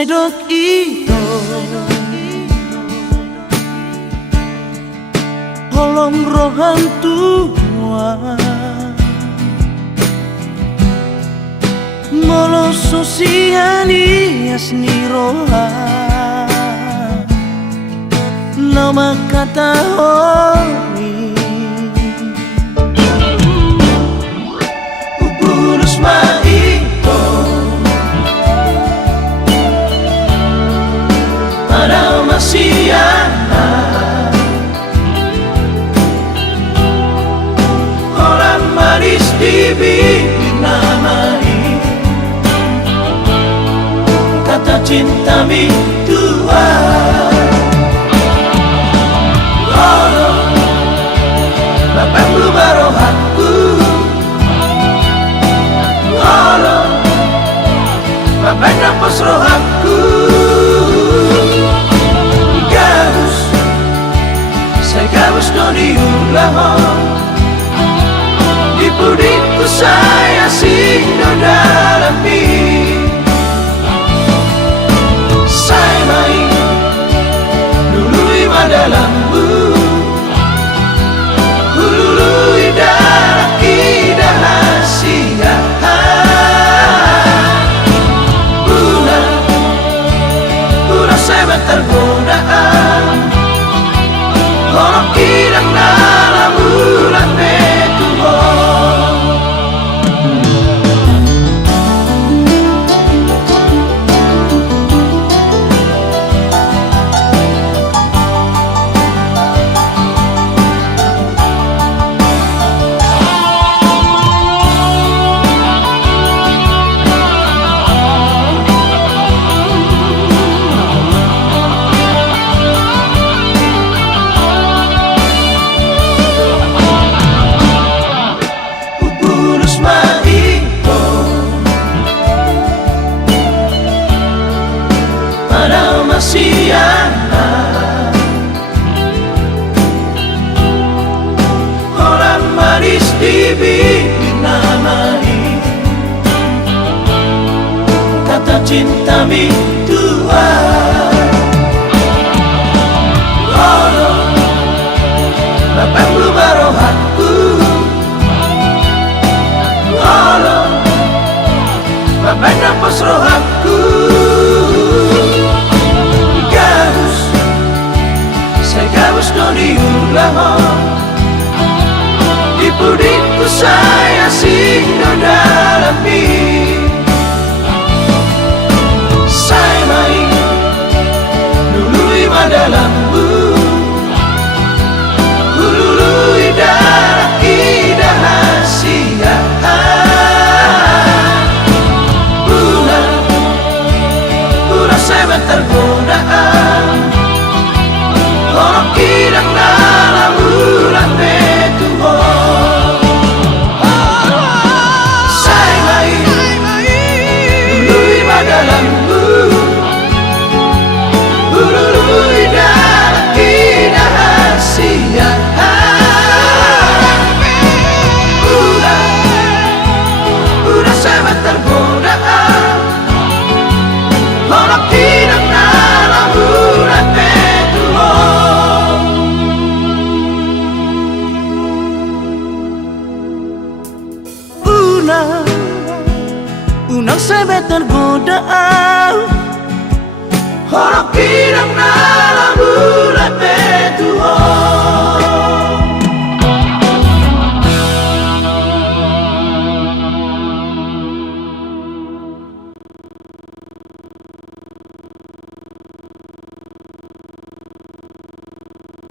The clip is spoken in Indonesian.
Sai dok ito Holong rohan tua Molo sosialias ni roha Nama kata honi Uburus maito Para masiana Orang maris di bibir namai Kata cinta mi tua Bapak berubah rohaku Allah Bapak nafas rohaku Gabus Saya gabus no diulah Di pudikku saya singgo dalam Saya main Dulu ima dalammu tergodaan Orang kidang dalam bulan betuhon Siana Orang maris di bibir namai Kata cinta mi tua Allah Bapak berubah rohaku Allah Bapak nafas rohaku Gabus no diulah Di pudikku saya singgo dalam Saya main Dulu ima dalammu Hulului darah indah hasiah Pura saya tergodaan Orang kidang dalam bulan betuhon Saya main Dulu ima dalammu Hulului darah indah hasiah Udah saya tergodaan Orang kidang dalam bulan betuhon Unang sebe tergoda Orang kidang dalam bulan